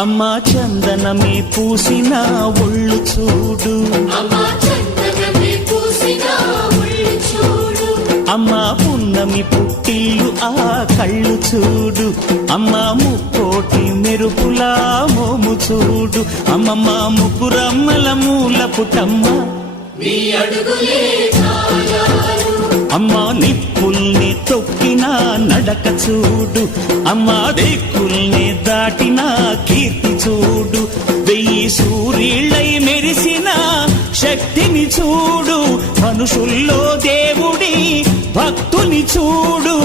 అమ్మా చందనమే పూసిన ఒళ్ళు చూడు, అమ్మా పున్నమి పుట్టిల్లు ఆ కళ్ళు చూడు, అమ్మా ముక్కోటి మెరుపులా మోము చూడు, అమ్మమ్మ ముగ్గురమ్మల మూల పుటమ్మ అమ్మా నిప్పుల్ని తొక్కిన నడక చూడు, అమ్మా దిక్కుల్ని దాటిన కీర్తి చూడు, 1000 సూర్యుళ్ళై మెరిసిన శక్తిని చూడు, మనుషుల్లో దేవుడి భక్తుని చూడు.